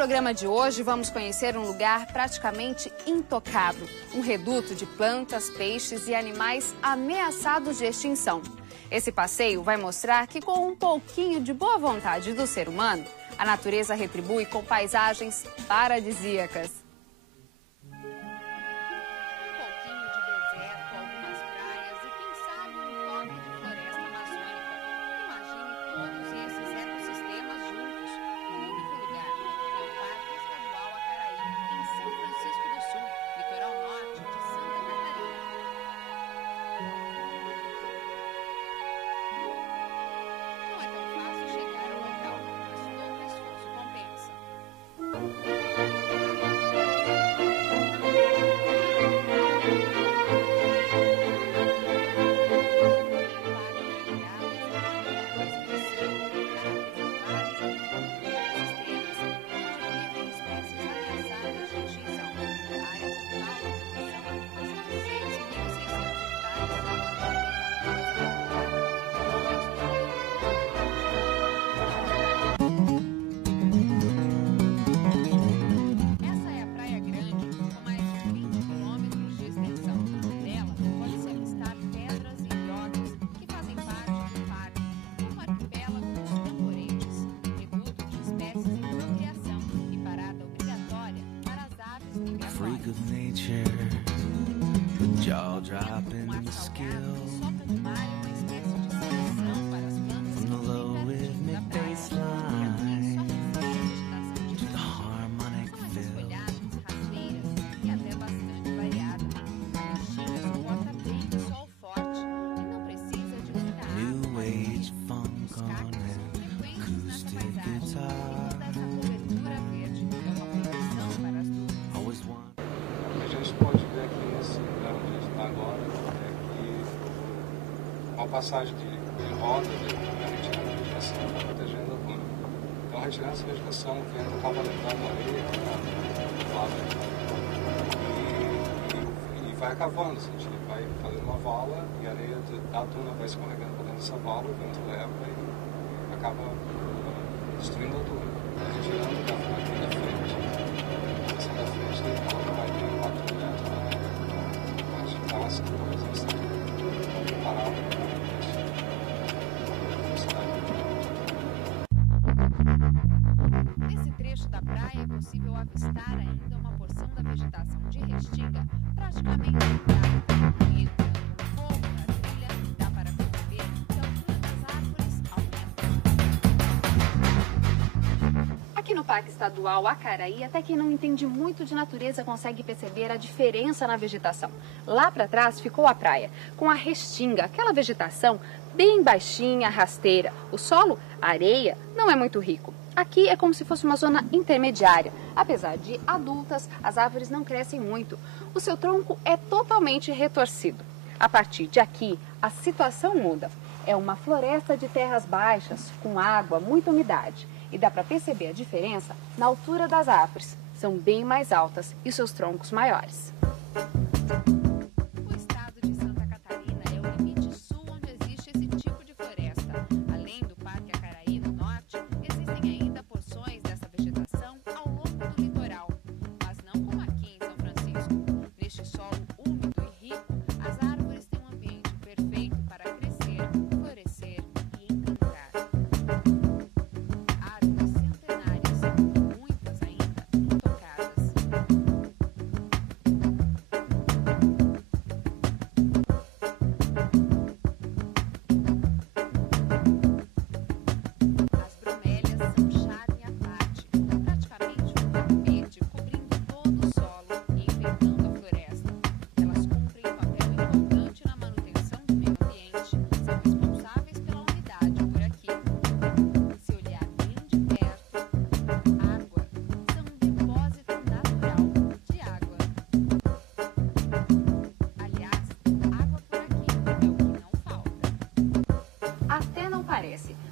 programa de hoje, vamos conhecer um lugar praticamente intocado. Um reduto de plantas, peixes e animais ameaçados de extinção. Esse passeio vai mostrar que, com um pouquinho de boa vontade do ser humano, a natureza retribui com paisagens paradisíacas. Freak of nature, with jaw dropping skills, from the low rhythmic bass line to the harmonic fill. New age funk on an acoustic guitar. A gente pode ver aqui nesse lugar onde a gente está agora, que uma passagem de roda da retirada da vegetação está protegendo a duna. Então, retirando essa vegetação, o vento acaba levando a areia e vai cavando, assim, a gente vai fazendo uma vala e a areia da duna vai escorregando para dentro dessa vala, o vento leva e acaba destruindo a duna. Retirando da frente, essa da frente ela vai ter um impacto direto na parte de casa, talvez ela esteja parada na Nesse trecho da praia é possível avistar ainda uma porção da vegetação de restinga praticamente intacta. E entrando um pouco na trilha, dá para perceber que a altura das árvores aumenta. Aqui no Parque Estadual Acaraí, até quem não entende muito de natureza consegue perceber a diferença na vegetação. Lá para trás ficou a praia, com a restinga, aquela vegetação bem baixinha, rasteira. O solo, a areia, não é muito rico. Aqui é como se fosse uma zona intermediária. Apesar de adultas, as árvores não crescem muito. O seu tronco é totalmente retorcido. A partir de aqui, a situação muda. É uma floresta de terras baixas, com água, muita umidade. E dá para perceber a diferença na altura das árvores. São bem mais altas e seus troncos maiores. O estado de Santa Catarina é o limite sul onde existe esse tipo de floresta. Além do Parque Acaraí no norte, existem ainda porções dessa vegetação ao longo do litoral. Mas não como aqui em São Francisco. Neste solo úmido e rico, as árvores têm um ambiente perfeito para crescer, florescer e encantar.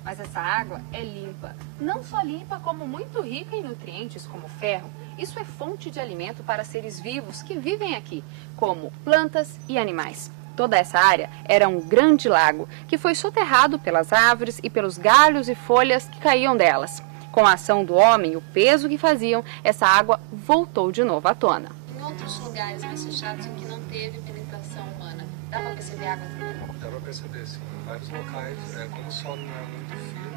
Mas essa água é limpa. Não só limpa, como muito rica em nutrientes como ferro. Isso é fonte de alimento para seres vivos que vivem aqui, como plantas e animais. Toda essa área era um grande lago que foi soterrado pelas árvores e pelos galhos e folhas que caíam delas. Com a ação do homem e o peso que faziam, essa água voltou de novo à tona. Em outros lugares mais fechados em que não teve penetração humana, dá para perceber a água também? Dá para perceber, sim. Em vários locais, como o solo não é muito fino,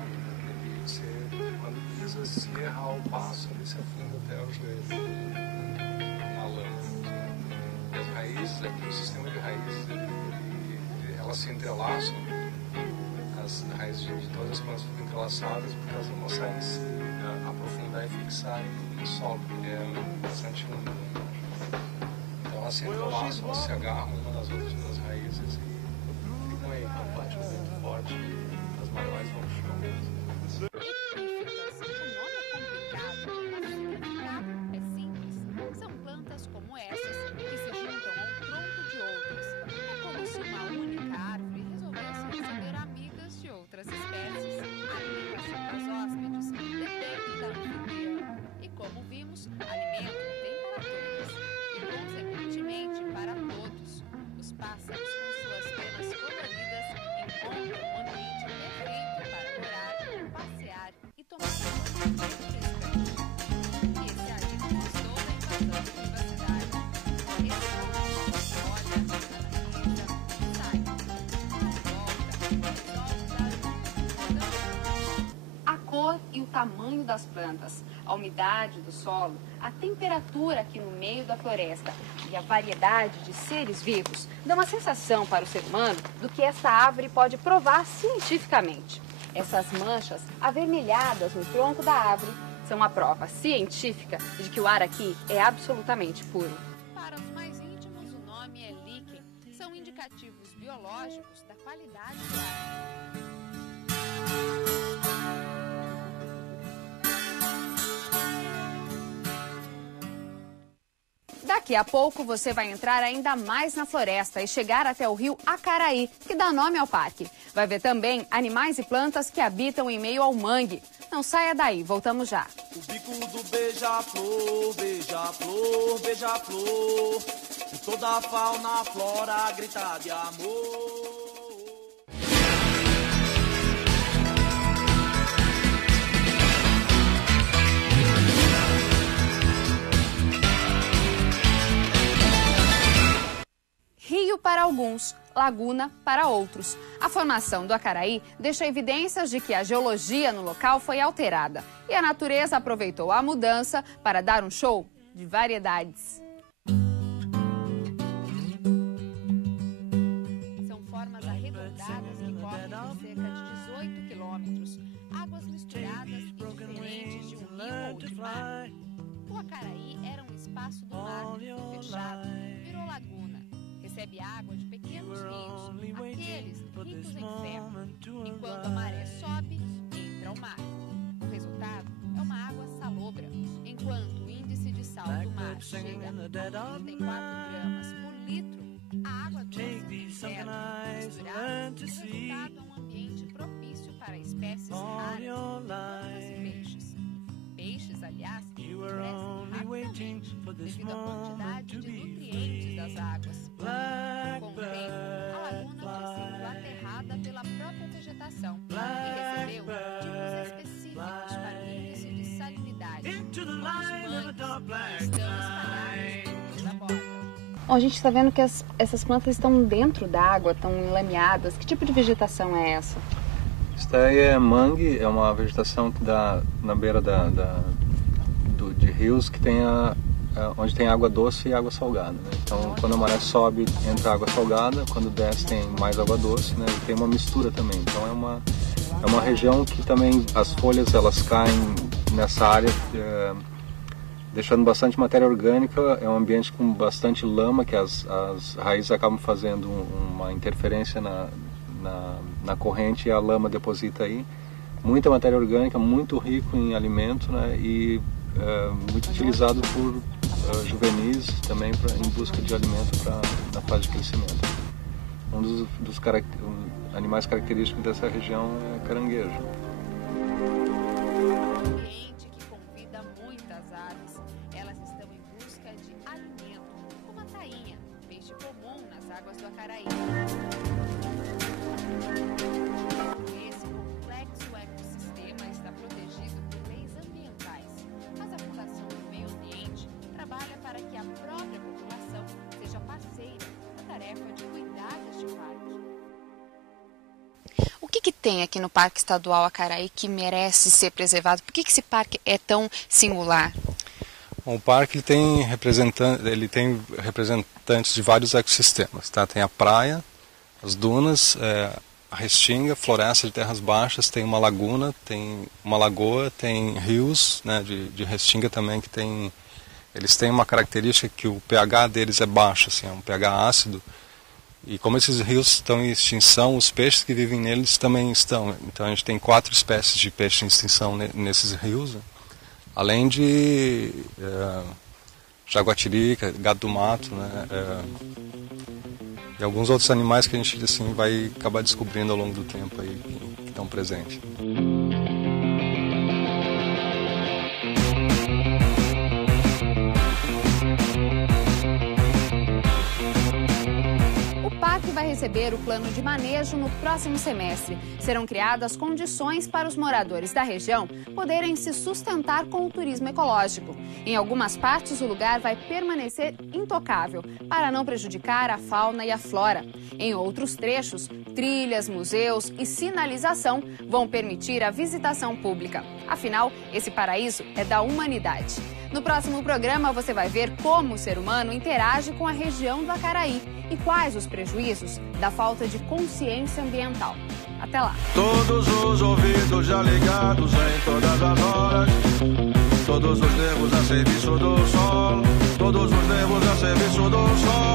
quando pisa, se errar o passo, ele se afunda até o joelho na lama. E as raízes, o sistema de raízes, elas se entrelaçam, as raízes de todas as plantas ficam entrelaçadas porque elas não conseguem se aprofundar e fixar no solo, porque é bastante úmido. Então elas se entrelaçam, elas se agarram uma nas outras pelas raízes e ficam aí, quando bate um vento forte, as maiores vão pro chão mesmo. É simples. São plantas como essas que se juntam a um tronco de outras. É como se uma única árvore resolvesse receber amigas de outras espécies. A alimentação dos hóspedes depende da anfitriã. E como vimos, alimento tem para todas e, consequentemente, para todos. Os pássaros, com suas penas coloridas, encontram um ambiente perfeito para morar, passear e tomar banho. E esse artigo gostou da invasão da privacidade. A cor e o tamanho das plantas, a umidade do solo, a temperatura aqui no meio da floresta e a variedade de seres vivos dão uma sensação para o ser humano do que essa árvore pode provar cientificamente. Essas manchas avermelhadas no tronco da árvore são a prova científica de que o ar aqui é absolutamente puro. Para os mais íntimos, o nome é líquen. São indicativos biológicos da qualidade do ar. Daqui a pouco você vai entrar ainda mais na floresta e chegar até o rio Acaraí, que dá nome ao parque. Vai ver também animais e plantas que habitam em meio ao mangue. Não saia daí, voltamos já. O bico do beija-flor, beija-flor, beija-flor. E toda a fauna, a flora grita de amor. Rio para alguns, laguna para outros. A formação do Acaraí deixa evidências de que a geologia no local foi alterada e a natureza aproveitou a mudança para dar um show de variedades. São formas arredondadas que correm por cerca de 18 quilômetros, águas misturadas e diferentes de um rio ou de mar. O Acaraí era um espaço do mar que foi fechado, virou laguna. Recebe água de pequenos rios, aqueles ricos em ferro. Enquanto a maré sobe, entra o mar. O resultado é uma água salobra. Enquanto o índice de sal do mar chega a 34 gramas por litro, a água doce misturada é o resultado é um ambiente propício para espécies raras, plantas e peixes. Peixes, aliás, crescem rapidamente devido à quantidade de nutrientes das águas. Com o tempo, a laguna foi sendo aterrada pela própria vegetação e recebeu tipos específicos para o índice de salinidade. Os mangues estão espalhados por toda a borda. A gente está vendo que essas plantas estão dentro d'água, estão enlameadas. Que tipo de vegetação é essa? Isso daí é mangue, é uma vegetação que dá na beira de rios que tem onde tem água doce e água salgada, né? Então, quando a maré sobe, entra água salgada, quando desce tem mais água doce, né? E tem uma mistura também. Então, é uma região que também as folhas elas caem nessa área, deixando bastante matéria orgânica. É um ambiente com bastante lama, que as raízes acabam fazendo uma interferência na corrente e a lama deposita aí. Muita matéria orgânica, muito rico em alimento, né? E muito utilizado por juvenis também em busca de alimento na fase de crescimento. Um dos animais característicos dessa região é caranguejo. Um ambiente que convida muitas aves. Elas estão em busca de alimento, como a tainha, peixe comum nas águas do Acaraí. Esse complexo ecossistema está protegido por leis que tem aqui no Parque Estadual Acaraí que merece ser preservado? Por que esse parque é tão singular? Bom, o parque ele tem representantes de vários ecossistemas, tá? Tem a praia, as dunas, a restinga, floresta de terras baixas, tem uma laguna, tem uma lagoa, tem rios, né, de restinga também que eles têm uma característica que o pH deles é baixo, assim, é um pH ácido. E como esses rios estão em extinção, os peixes que vivem neles também estão. Então a gente tem 4 espécies de peixe em extinção nesses rios, né? Além de jaguatirica, gato do mato, né? E alguns outros animais que a gente assim, vai acabar descobrindo ao longo do tempo aí, que estão presentes. Vai receber o plano de manejo no próximo semestre. Serão criadas condições para os moradores da região poderem se sustentar com o turismo ecológico. Em algumas partes, o lugar vai permanecer intocável para não prejudicar a fauna e a flora. Em outros trechos, trilhas, museus e sinalização vão permitir a visitação pública. Afinal, esse paraíso é da humanidade. No próximo programa, você vai ver como o ser humano interage com a região do Acaraí e quais os prejuízos da falta de consciência ambiental. Até lá! Todos os ouvidos já ligados em todas as horas, todos os nervos a serviço do sol, todos os nervos a serviço do sol.